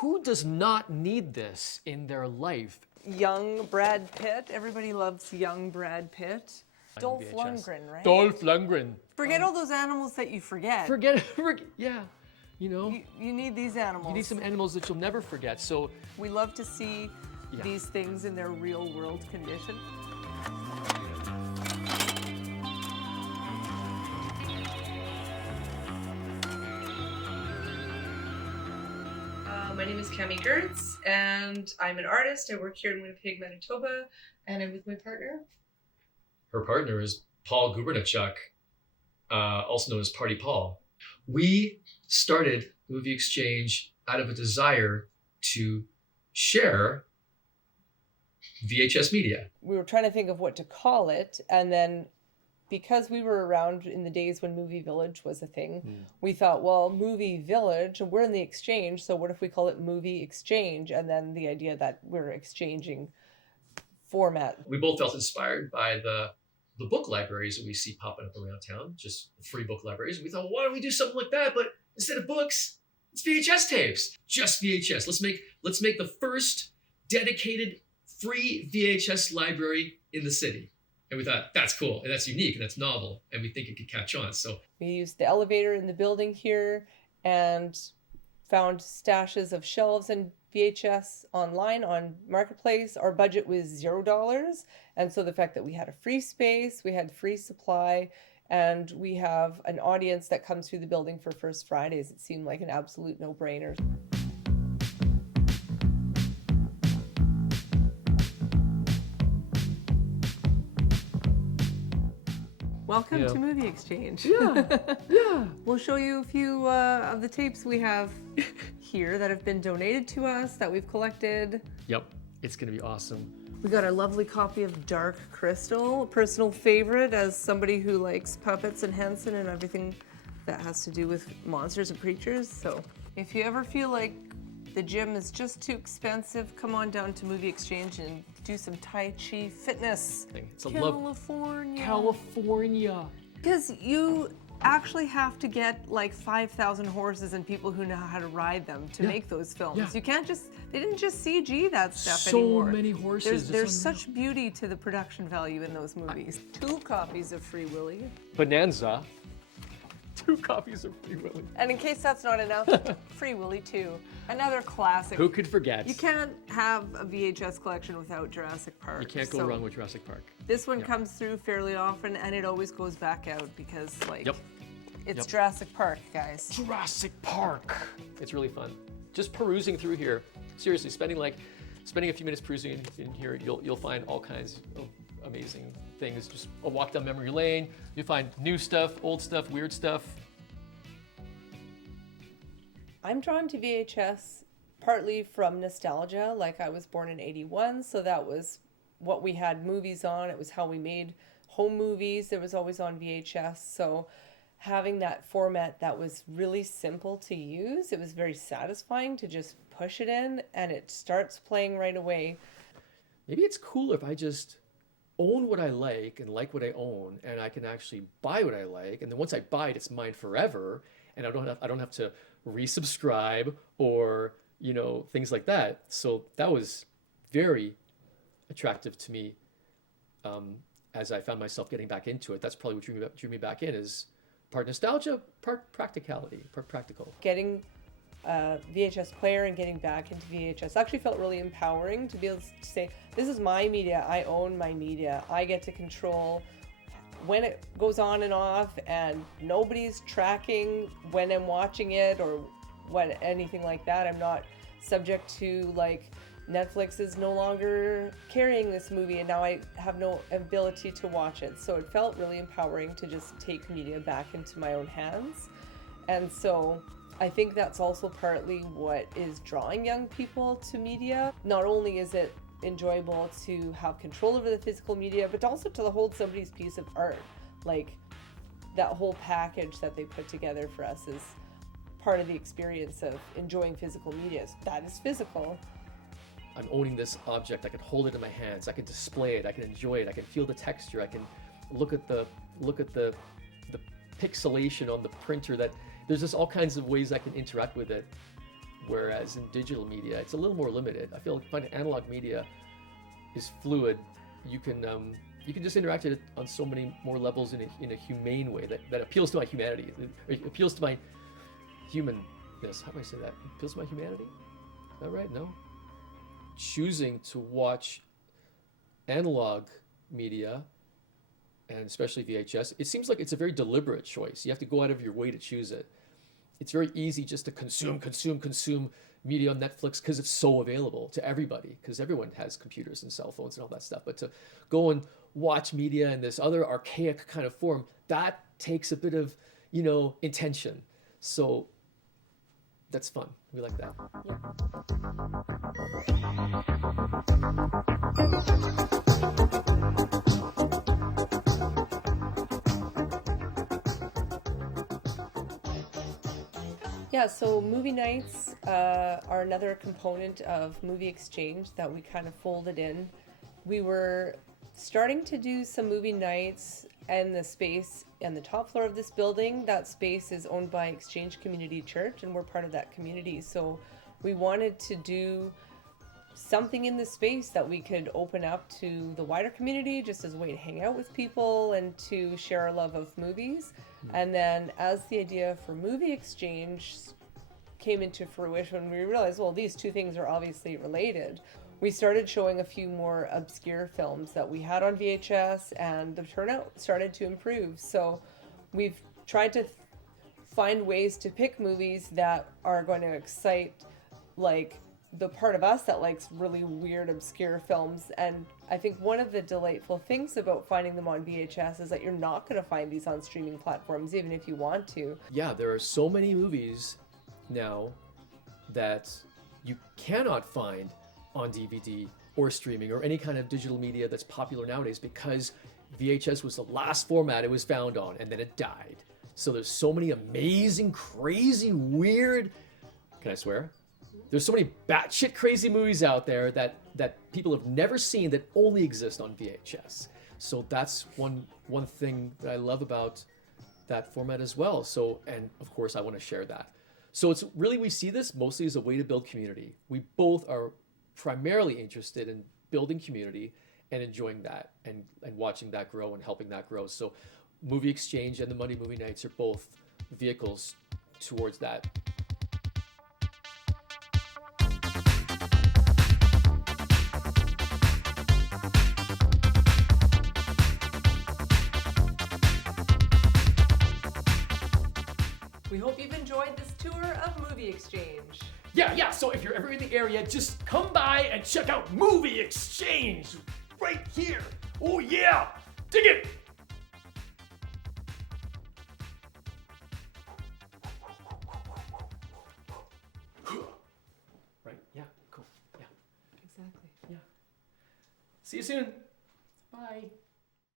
Who does not need this in their life? Young Brad Pitt. Everybody loves young Brad Pitt. Dolph VHS. Lundgren, right? Dolph Lundgren. Forget all those animals that you forget. Yeah. You know, You need these animals. you need some animals that you'll never forget. So We love to see Yeah. these things in their real world condition. My name is Cami Gertz, and I'm an artist. I work here in Winnipeg, Manitoba, and I'm with my partner. her partner is Paul Gubernichuk, also known as Party Paul. We started Movie Exchange out of a desire to share VHS media. We were trying to think of what to call it, and then because we were around in the days when Movie Village was a thing, we thought, well, Movie Village, and we're in the exchange, so what if we call it Movie Exchange? And then the idea that we're exchanging format. We both felt inspired by the book libraries that we see popping up around town, just free book libraries. We thought, well, why don't we do something like that? But instead of books, it's VHS tapes, just VHS. Let's make the first dedicated free VHS library in the city. And we thought, that's cool, and that's unique, and that's novel, and we think it could catch on. So We used the elevator in the building here and found stashes of shelves and VHS online on Marketplace. Our budget was $0. And so the fact that we had a free space, we had free supply, and we have an audience that comes through the building for First Fridays, it seemed like an absolute no-brainer. Welcome Yeah. to Movie Exchange. yeah. We'll show you a few of the tapes we have here that have been donated to us, that we've collected. Yep, it's gonna be awesome. We got our lovely copy of Dark Crystal, a personal favorite as somebody who likes puppets and Henson and everything that has to do with monsters and creatures. So if you ever feel like the gym is just too expensive, come on down to Movie Exchange and do some Tai Chi fitness. It's a love. California. Because you actually have to get like 5,000 horses and people who know how to ride them to make those films. Yeah. You can't just, they didn't just CG that stuff So anymore. many horses, There's it's unreal. such beauty to the production value in those movies. 2 copies of Free Willy. Bonanza. 2 copies of Free Willy. And in case that's not enough, Free Willy 2. Another classic. Who could forget? You can't have a VHS collection without Jurassic Park. You can't go So wrong with Jurassic Park. This one comes through fairly often and it always goes back out because like Yep. it's Yep. Jurassic Park, guys. Jurassic Park. It's really fun. Just perusing through here. Seriously, spending a few minutes perusing in here, you'll find all kinds of amazing things. Just a walk down memory lane. You find new stuff, old stuff, weird stuff. I'm drawn to VHS partly from nostalgia. Like I was born in '81, so that was what we had movies on. It was how we made home movies. It was always on VHS. So having that format that was really simple to use, it was very satisfying to just push it in and it starts playing right away. Maybe it's cooler if I just own what I like and like what I own, and I can actually buy what I like, and then once I buy it, it's mine forever, and I don't have to resubscribe or things like that. So that was very attractive to me as I found myself getting back into it. That's probably what drew me back in, is part nostalgia, part practicality, part practical. Getting a VHS player and getting back into VHS actually felt really empowering to be able to say, this is my media, I own my media, I get to control when it goes on and off, and nobody's tracking when I'm watching it or anything like that. I'm not subject to like Netflix is no longer carrying this movie and now I have no ability to watch it. So it felt really empowering to just take media back into my own hands. And so I think that's also partly what is drawing young people to media. Not only is it enjoyable to have control over the physical media, but also to hold somebody's piece of art. Like that whole package that they put together for us is part of the experience of enjoying physical media. That is physical. I'm owning this object. I can hold it in my hands. I can display it. I can enjoy it. I can feel the texture. I can look at the pixelation on the printer. That there's just all kinds of ways I can interact with it Whereas in digital media, it's a little more limited. I find analog media is fluid. You can just interact with it on so many more levels in a humane way that appeals to my humanity. It appeals to my humanness. How do I say that? It appeals to my humanity? Is that right? No? Choosing to watch analog media, and especially VHS, it seems like it's a very deliberate choice. You have to go out of your way to choose it. It's very easy just to consume media on Netflix because it's so available to everybody, because everyone has computers and cell phones and all that stuff. But to go and watch media in this other archaic kind of form, that takes a bit of, intention. So that's fun. We like that. Yeah, so movie nights are another component of Movie Exchange that we kind of folded in. We were starting to do some movie nights in the space on the top floor of this building. That space is owned by Exchange Community Church, and we're part of that community. So we wanted to do something in the space that we could open up to the wider community, just as a way to hang out with people and to share our love of movies. And then as the idea for Movie Exchange came into fruition, we realized, well, these two things are obviously related. We started showing a few more obscure films that we had on VHS, and the turnout started to improve. So we've tried to find ways to pick movies that are going to excite, like, the part of us that likes really weird, obscure films. And I think one of the delightful things about finding them on VHS is that you're not going to find these on streaming platforms, even if you want to. Yeah, there are so many movies now that you cannot find on DVD or streaming or any kind of digital media that's popular nowadays, because VHS was the last format it was found on, and then it died. So there's so many amazing, crazy, weird, can I swear? There's so many batshit crazy movies out there that people have never seen that only exist on VHS. So that's one thing that I love about that format as well. So, and of course I want to share that. So it's really, we see this mostly as a way to build community. We both are primarily interested in building community and enjoying that and watching that grow and helping that grow. So Movie Exchange and the Monday Movie Nights are both vehicles towards that. We hope you've enjoyed this tour of Movie Exchange. Yeah, so if you're ever in the area, just come by and check out Movie Exchange right here. Oh yeah, dig it. Right, yeah, cool, yeah. Exactly. Yeah. See you soon. Bye.